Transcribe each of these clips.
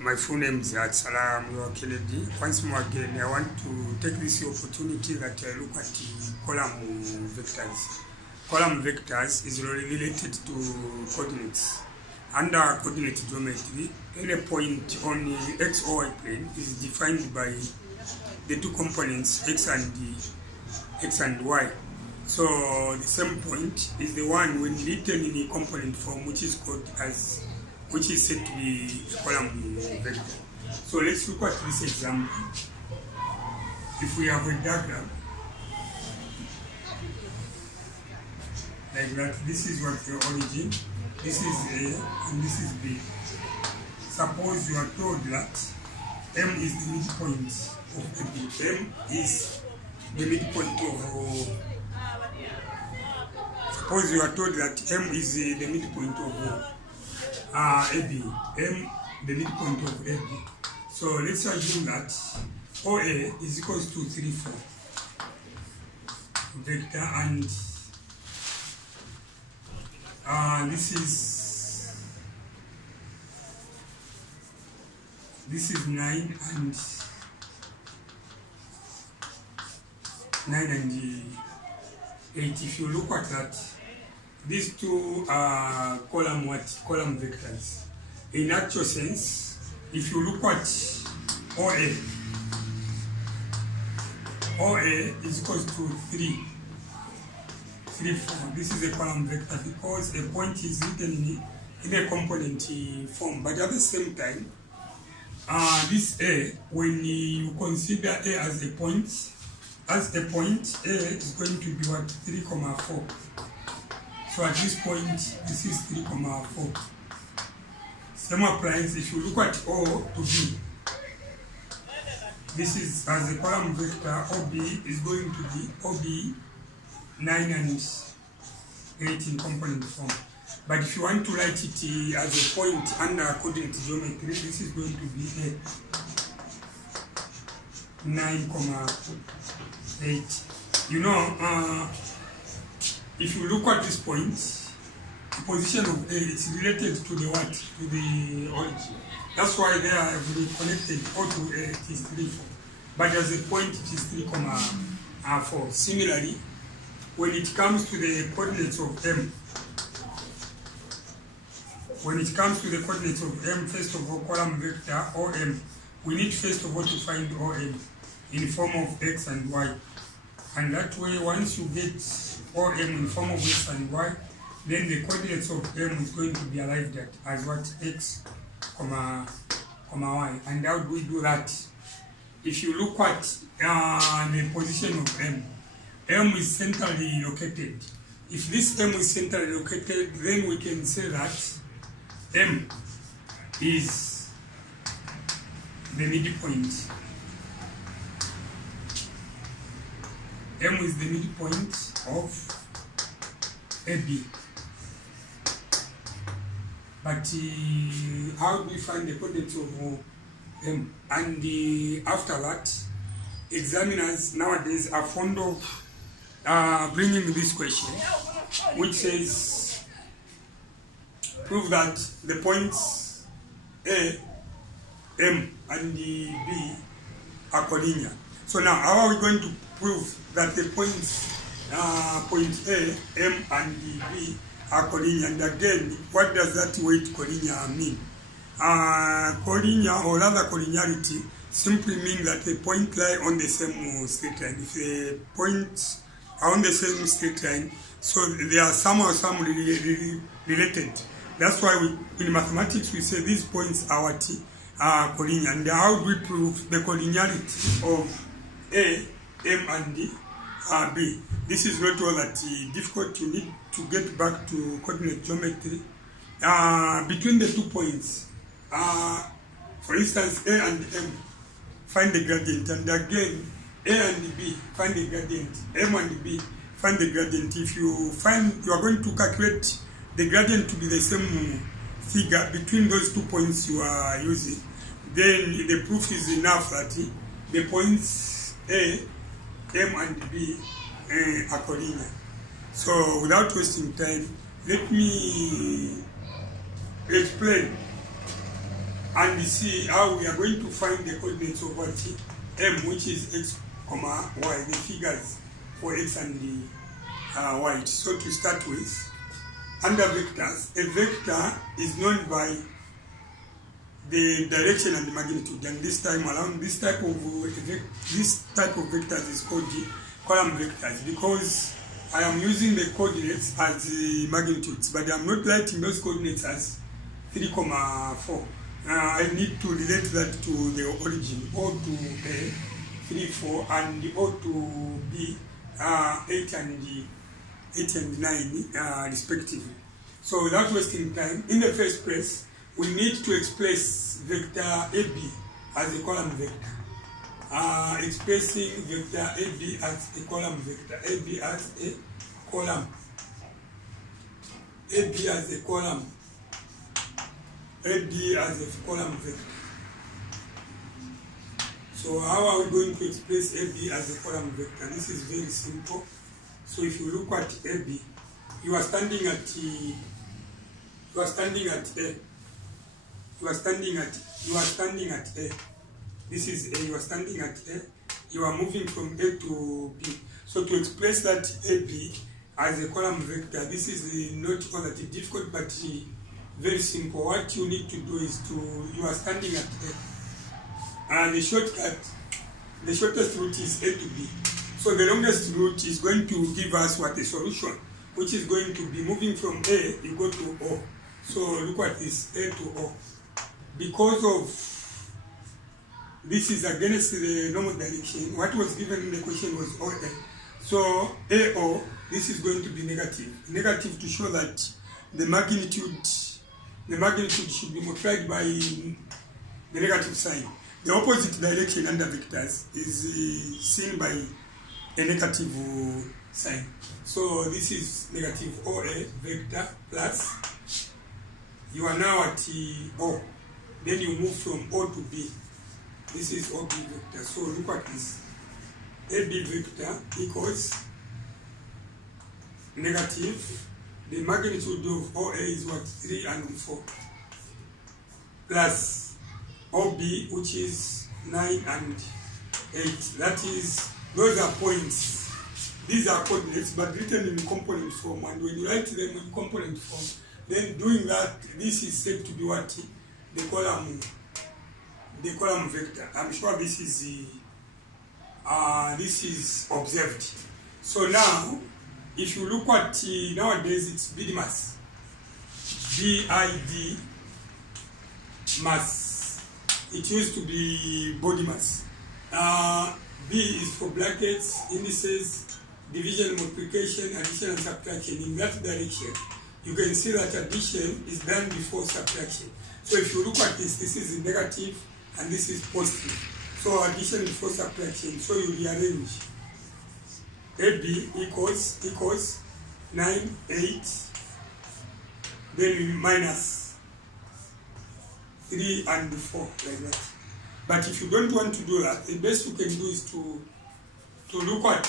My full name is Salam Kennedy. Once more again, I want to take this opportunity that I look at the column vectors. Column vectors is related to coordinates. Under coordinate geometry, any point on the x or y plane is defined by the two components x and y. So the same point is the one when written in a component form, which is said to be a column vector. So let's look at this example. If we have a diagram like that, this is what the origin, this is A and this is B. Suppose you are told that M is the midpoint of AB. M is the midpoint of suppose you are told that M is the midpoint of AB, M the midpoint of AB. So let's assume that OA is equals to 3, 4 vector, and this is 9 and 8. If you look at that, these two are column vectors. In actual sense, if you look at OA is equals to 3, 4. This is a column vector because a point is written in a component form. But at the same time, this A, when you consider A as a point, A is going to be what? 3, 4. So at this point, this is 3, 4. Same applies if you look at O to B. This is as a column vector, OB is going to be OB 9 and 8 in component form. But if you want to write it as a point under coordinate geometry, this is going to be A 9, 8. You know, if you look at this point, the position of A is related to the what? To the origin. That's why they are connected. O to A, it is 3, 4. But as a point, it is 3, 4. Similarly, when it comes to the coordinates of M, first of all, column vector OM, we need first of all to find OM in form of X and Y. And that way, once you get OM in form of X and Y, then the coordinates of M is going to be arrived at as what? X, Y. And how do we do that? If you look at the position of M is centrally located. If this M is centrally located, then we can say that M is the midpoint. M is the midpoint of AB. But how do we find the coordinates of M? And after that, examiners nowadays are fond of bringing this question, which says, prove that the points A, M, and B are collinear. So now, how are we going to prove that the points point A, M, and B are collinear? And again, what does that word collinear mean? Collinear, or rather collinearity, simply means that the point lie on the same straight line. If the points are on the same straight line, so they are somehow related. That's why in mathematics we say these points are what? Collinear. And how do we prove the collinearity of A, M, and B? This is not all that difficult. You need to get back to coordinate geometry. Between the 2 points, for instance, A and M, find the gradient, and again, A and B, find the gradient, M and B, find the gradient. If you find, you are going to calculate the gradient to be the same figure between those 2 points you are using, then the proof is enough that the points A, M, and B are collinear. So without wasting time, let me explain and see how we are going to find the coordinates of what m, which is x, y, the figures for x and y. So to start with, under vectors, a vector is known by the direction and the magnitude, and this time around, this type of vectors is called the column vectors, because I am using the coordinates as the magnitudes, but I am not writing those coordinates as 3, 4. I need to relate that to the origin, O to A, 3, 4, and O to B, 8 and 9, respectively. So without wasting time, in the first place, we need to express vector AB as a column vector. Expressing vector AB as a column vector. AB as a column. AB as a column. AB as a column vector. So how are we going to express AB as a column vector? This is very simple. So if you look at AB, you are standing at A. You are standing at A. This is A. You are standing at A. You are moving from A to B. So to express that AB as a column vector, this is not all that difficult, but very simple. What you need to do is you are standing at A, and the shortest route is A to B. So the longest route is going to give us what a solution, which is going to be moving from A, you go to O. So look at this, A to O. Because of this is against the normal direction, what was given in the question was OA. So AO, this is going to be negative. Negative to show that the magnitude should be multiplied by the negative sign. The opposite direction under vectors is seen by a negative sign. So this is negative OA vector plus, you are now at O. Then you move from O to B. This is OB vector. So look at this. AB vector equals negative. The magnitude of OA is what? 3 and 4. Plus OB, which is 9 and 8. That is, those are points. These are coordinates, but written in component form. And when you write them in component form, then doing that, this is said to be what? The column vector. I'm sure this is observed. So now, if you look at nowadays, it's BID mass. BID mass. It used to be body mass. B is for brackets, indices, division, multiplication, addition, and subtraction. In that direction, you can see that addition is done before subtraction. So if you look at this, this is negative and this is positive. So addition before subtraction. So you rearrange. AB equals 9, 8, then minus 3 and 4, like that. But if you don't want to do that, the best you can do is to look at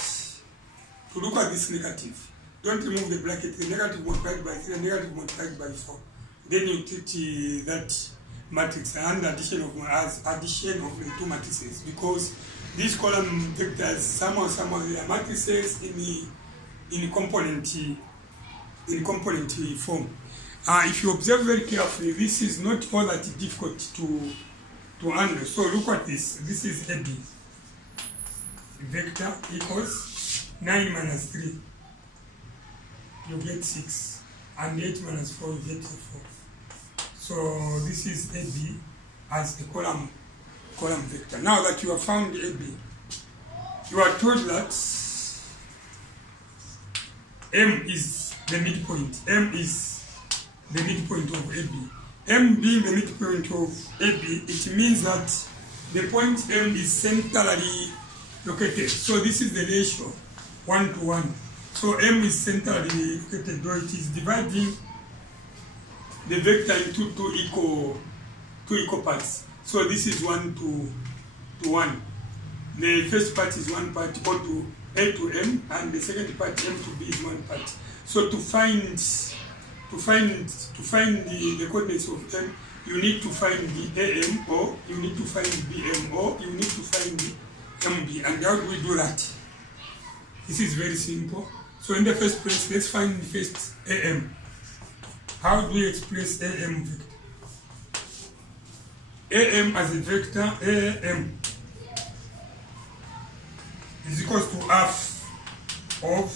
this negative. Don't remove the bracket. The negative multiplied by 3, negative multiplied by 4. Then you treat that matrix and addition of the two matrices, because these column vectors somehow they are matrices in component form. If you observe very carefully, this is not all that difficult to handle. So look at this. This is AB. Vector equals 9 minus 3. You get 6. And 8 minus 4, you get 4. So this is AB as a column vector. Now that you have found AB, you are told that M is the midpoint. M is the midpoint of AB. M being the midpoint of AB, it means that the point M is centrally located. So this is the ratio 1 to 1. So M is centrally located, though it is dividing the vector into two equal parts. So this is 1 to 1. The first part is one part, O to A to M, and the second part, M to B, is one part. So to find the coordinates of M, you need to find the AM, or you need to find BM, or you need to find the MB. And how do we do that? This is very simple. So in the first place, let's find the first AM. How do we express AM vector? AM as a vector, AM is equals to half of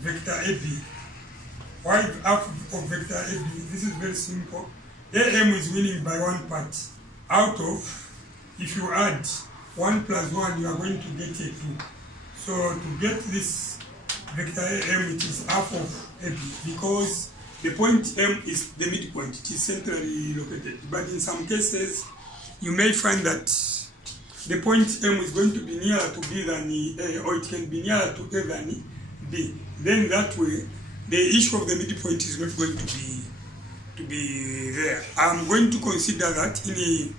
vector AB. Why half of vector AB? This is very simple. AM is winning by 1 part. Out of, if you add 1 plus 1, you are going to get a 2. So to get this vector AM, it is half of AB, because the point M is the midpoint. It is centrally located. But in some cases, you may find that the point M is going to be nearer to B than A, or it can be nearer to A than B. Then that way, the issue of the midpoint is not going to be there. I'm going to consider that in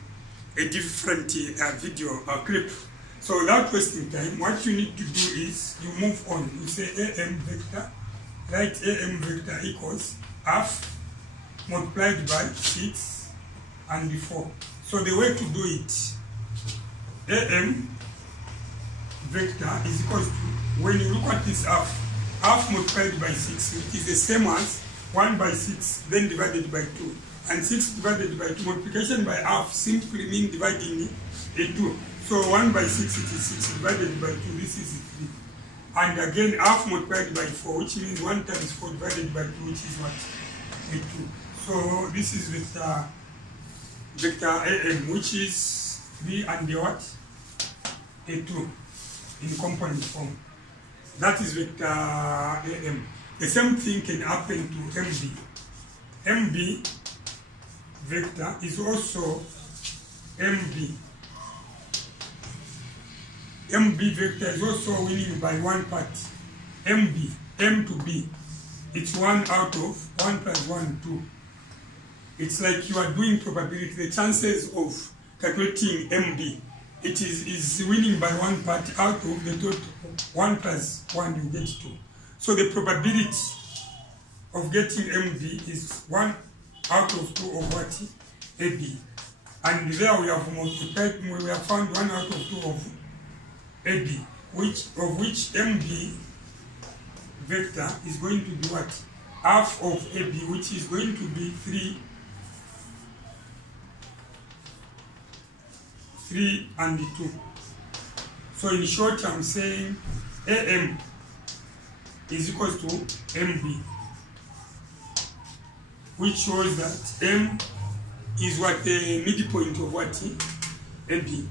a different video clip. So without wasting time, what you need to do is you move on. You say AM vector, write AM vector equals half multiplied by 6 and 4. So the way to do it, AM vector is equals to, when you look at this half multiplied by 6, which is the same as 1 by 6, then divided by 2. And 6 divided by 2, multiplication by half simply means dividing a 2. So 1 by 6, it is 6 divided by 2, this is 3. And again, half multiplied by 4, which means 1 times 4 divided by 2, which is what? A 2. So this is vector AM, which is 3 and the what? A 2 in component form. That is vector AM. The same thing can happen to MB. MB vector is also MB. MB vector is also winning by 1 part. MB, M to B. It's 1 out of 1 plus 1, 2. It's like you are doing probability. The chances of calculating MB, it is winning by 1 part out of the total 1 plus 1, you get 2. So the probability of getting MB is 1 out of 2 of what? AB. And there we have multiplied, we have found 1 out of 2 of AB, which MB vector is going to be what? Half of AB, which is going to be 3 and 2. So in short, I'm saying AM is equals to MB, which shows that M is what? The midpoint of what? AB.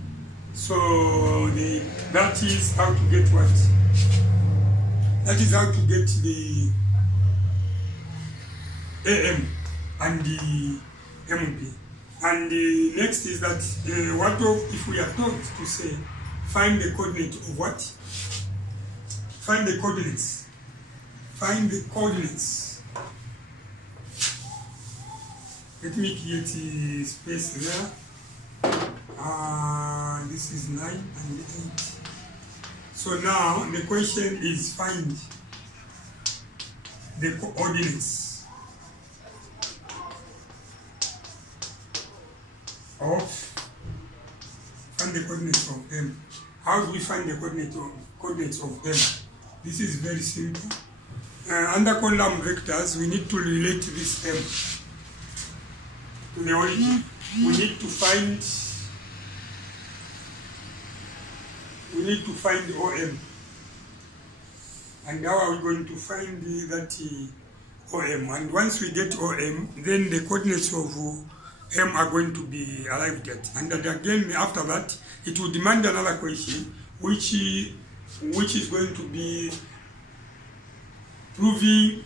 So that is how to get what? That is how to get the AM and the MB. And the next is that what if we are told to say find the coordinate of what? Find the coordinates. Find the coordinates. Let me create a space there. This is 9 and 8. So now the question is find the coordinates of M. How do we find the coordinates of M? This is very simple. Under column vectors, we need to relate this M to the origin. We need to find OM. And how are we going to find that OM? And once we get OM, then the coordinates of M are going to be arrived at. And then again, after that, it will demand another question, which is going to be proving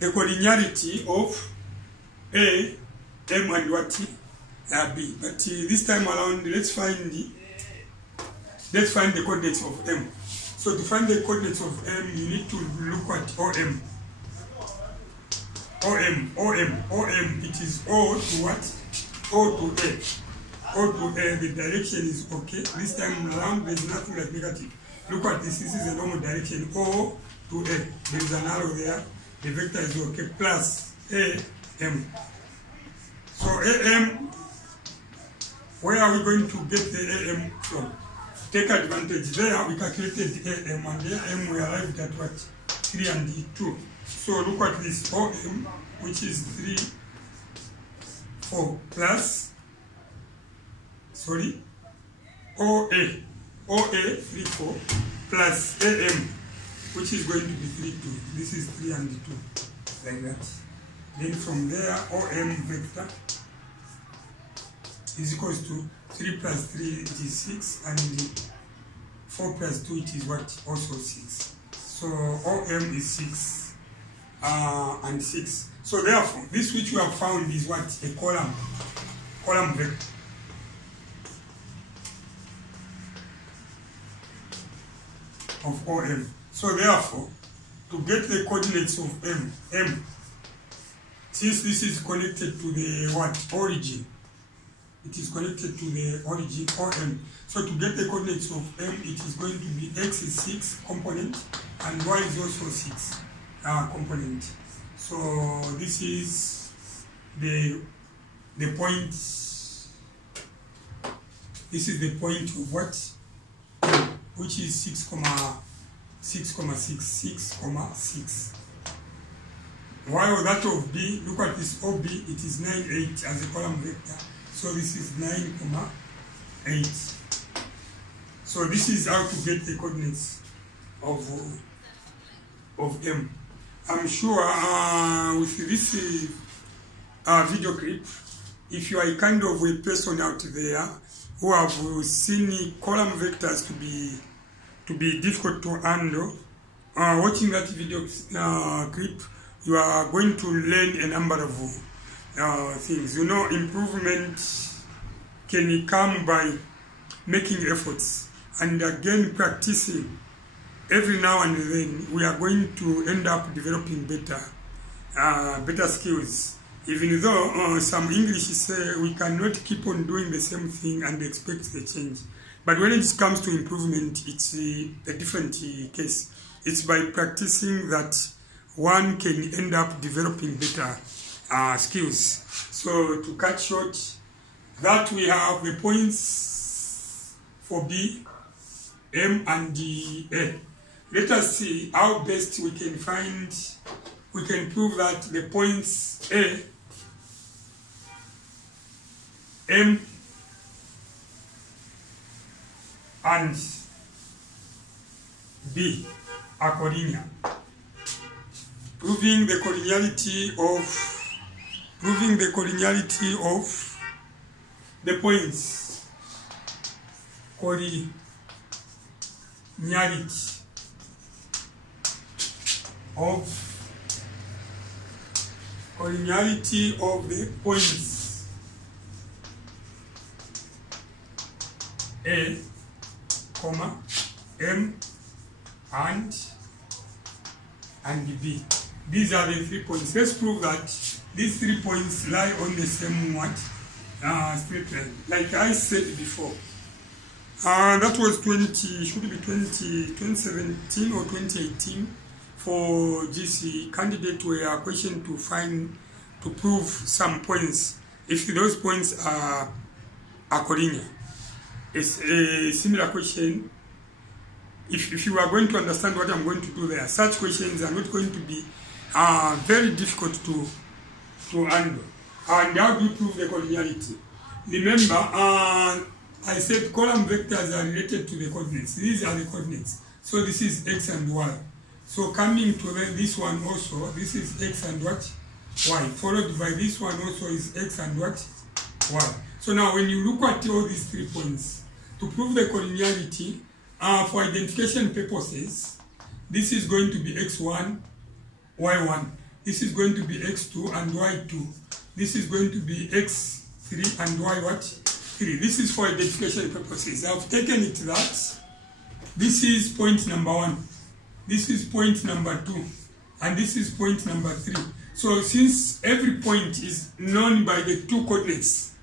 the collinearity of A, M, and what? B. But this time around, let's find the coordinates of M. So to find the coordinates of M, you need to look at OM. OM, it is O to what? O to A. O to A, the direction is okay. This time around, there's nothing like negative. Look at this is a normal direction. O to A. There's an arrow there. The vector is okay. Plus A, M. So AM, where are we going to get the AM from? Take advantage. There we calculated AM, and AM we arrived at what? 3 and 2. So look at this OM, which is 3, 4 plus, sorry, OA 3, 4 plus AM, which is going to be 3, 2. This is 3 and 2, like that. Then from there, OM vector is equals to 3 plus 3, it is 6, and 4 plus 2, it is what? Also 6. So OM is 6 and 6. So therefore, this which we have found is what? A column vector. Of OM. So therefore, to get the coordinates of M, since this is connected to the what? Origin. It is connected to the origin OM. So to get the coordinates of M, it is going to be X is 6 component and Y is also 6 component. So this is the point. This is the point of what? Which is 6,6,6. While that of B, look at this OB, it is 9, 8 as a column vector. So this is 9,8. So this is how to get the coordinates of M. I'm sure with this video clip, if you are a kind of a person out there who have seen column vectors to be difficult to handle, watching that video clip, you are going to learn a number of things. You know, improvement can come by making efforts and again practicing. Every now and then we are going to end up developing better skills. Even though some English say we cannot keep on doing the same thing and expect the change. But when it comes to improvement, it's a different case. It's by practicing that one can end up developing better skills. So to cut short, that we have the points for B, M, and A. Let us see how best we can prove that the points A, M, and B are collinear. Proving the collinearity of the points. Collinearity of the points A, M, and B. These are the 3 points. Let's prove that these 3 points lie on the same straight line. Like I said before, that was 2017 or 2018 for GC candidate were questioned to prove some points if those points are collinear. It's a similar question. If you are going to understand what I'm going to do there, such questions are not going to be very difficult to handle. And how do you prove the collinearity? Remember, I said column vectors are related to the coordinates. These are the coordinates. So this is X and Y. So coming to this one also, this is X and what? Y. Followed by this one also is X and what? Y. So now when you look at all these 3 points, to prove the collinearity, for identification purposes, this is going to be X1, Y1. This is going to be X2 and Y2. This is going to be X3 and Y3. This is for identification purposes. I've taken it that this is point number 1. This is point number 2. And this is point number 3. So since every point is known by the 2 coordinates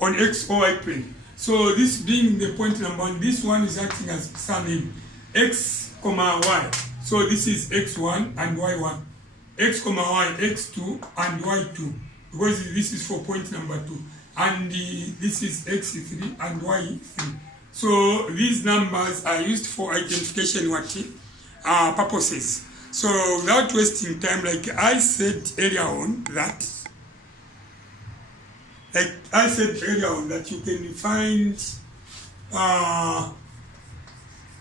on X or Y plane, so this being the point number 1, this one is acting as surname X, Y. So this is X1 and Y1. X, Y, X2 and Y2. because this is for point number 2, and this is x3 and y3. So these numbers are used for identification purposes. So without wasting time, like I said earlier on that, you can find,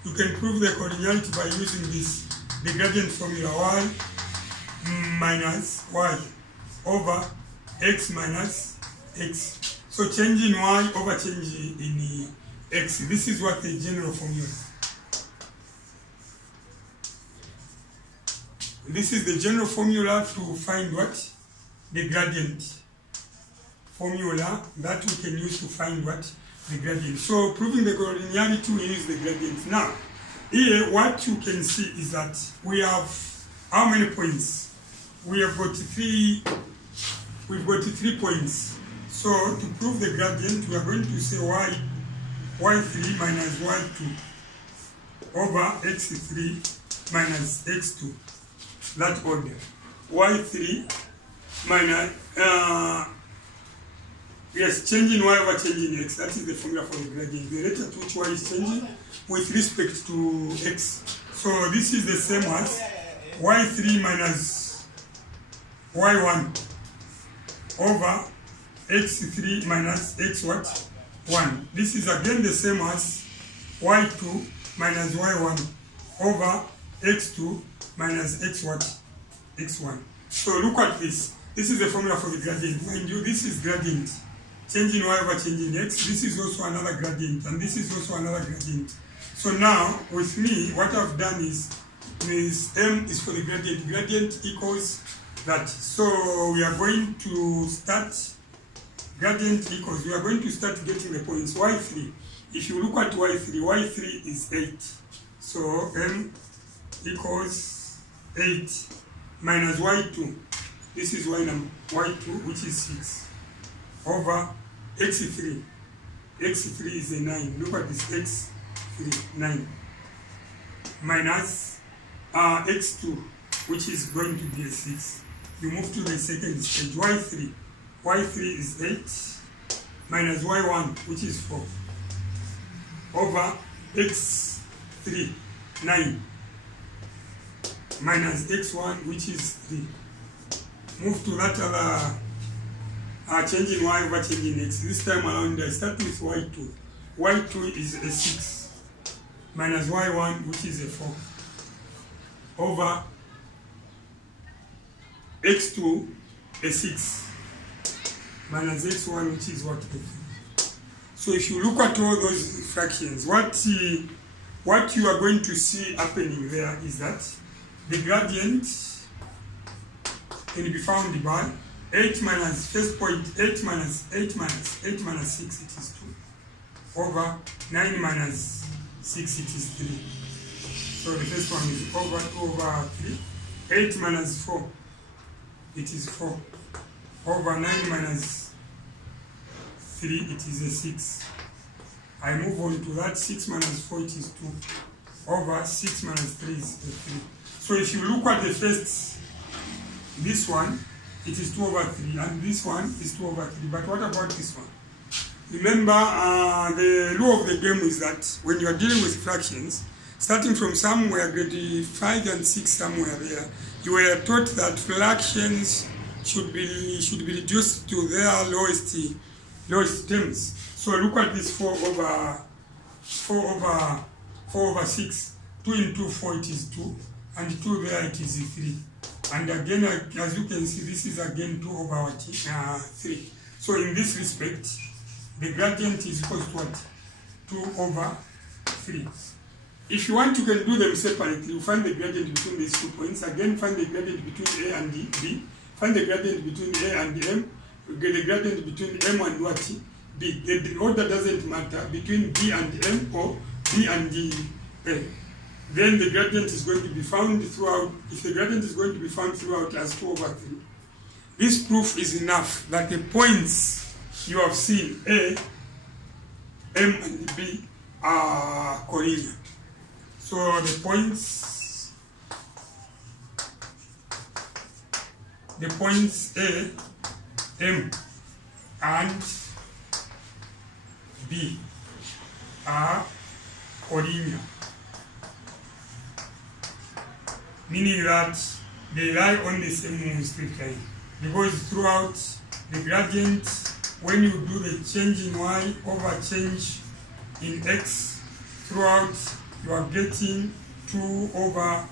you can prove the collinearity by using this, the gradient formula, y minus y over x minus x. So changing y over changing in x. This is what the general formula. This is the general formula to find what? The gradient. Formula that we can use to find what? The gradient. So proving the collinearity, we use the gradient. Now, here what you can see is that we have how many points? We have got three. We've got 3 points. So to prove the gradient, we are going to say y3 minus y2 over x3 minus x2. That order. y3 minus yes, changing y over changing x. That is the formula for the gradient. The rate at which y is changing with respect to x. So this is the same as y3 minus y1 over x3 minus x what? 1. This is again the same as y2 minus y1 over x2 minus x what? x1. So look at this. This is the formula for the gradient. Mind you, this is gradient. Changing y over changing x. This is also another gradient, and this is also another gradient. So now, with me, what I've done is m is for the gradient. Gradient equals that. So we are going to start, gradient equals, we are going to start getting the points. y3. If you look at y3 is 8. So m equals 8 minus y2. This is y2, which is 6, over x3. x3 is a 9. Look at this, x3, 9. Minus x2, which is going to be a 6. You move to the second stage, y3. y3 is 8 minus y1, which is 4, over x3, 9, minus x1, which is 3. Move to that other changing y over changing x. This time around I start with y2. y2 is a 6 minus y1, which is a 4, over x2, a 6 minus x1, which is what? A 3. So if you look at all those fractions, what you are going to see happening there is that the gradient can be found by 8 minus first point, 8 minus 6, it is 2, over 9 minus 6, it is 3. So the first one is over 2 over 3. 8 minus 4, it is 4, over 9 minus 3, it is a 6. I move on to that. 6 minus 4, it is 2, over 6 minus 3 is a 3. So if you look at the first, this one, it is 2 over 3, and this one is 2 over 3. But what about this one? Remember, the law of the game is that when you are dealing with fractions, starting from somewhere, grade 5 and 6, somewhere there, you were taught that fractions should be reduced to their lowest terms. So look at this 4 over 6. 2 into 4, it is 2, and 2 there, it is 3. And again, as you can see, this is again 2 over 3. So in this respect, the gradient is equal to what? 2 over 3. If you want, you can do them separately. You find the gradient between these 2 points. Again, find the gradient between A and B. Find the gradient between A and M. Get the gradient between M and what? B. The order doesn't matter, between B and M or B and A. Then the gradient is going to be found throughout. If the gradient is going to be found throughout as 2 over 3, this proof is enough that the points you have seen, A, M, and B, are collinear. So the points A, M and B are collinear, meaning that they lie on the same straight line, because throughout the gradient, when you do the change in y over change in x, throughout you are getting 2 over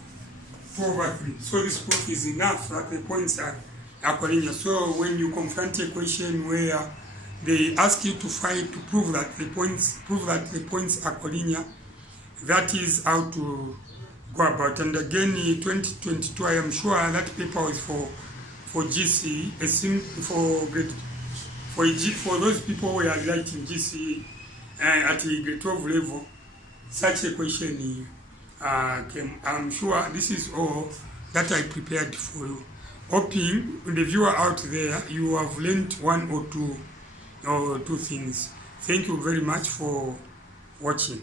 3. So this proof is enough that the points are collinear. So when you confront a question where they ask you to prove that the points are collinear, that is how to go about. And again, in 2022, I am sure that paper was for GCE, for those people who are writing GCE at the grade 12 level. Such a question came. I'm sure this is all that I prepared for you. Hoping the viewer out there, you have learned 1 or 2 things. Thank you very much for watching.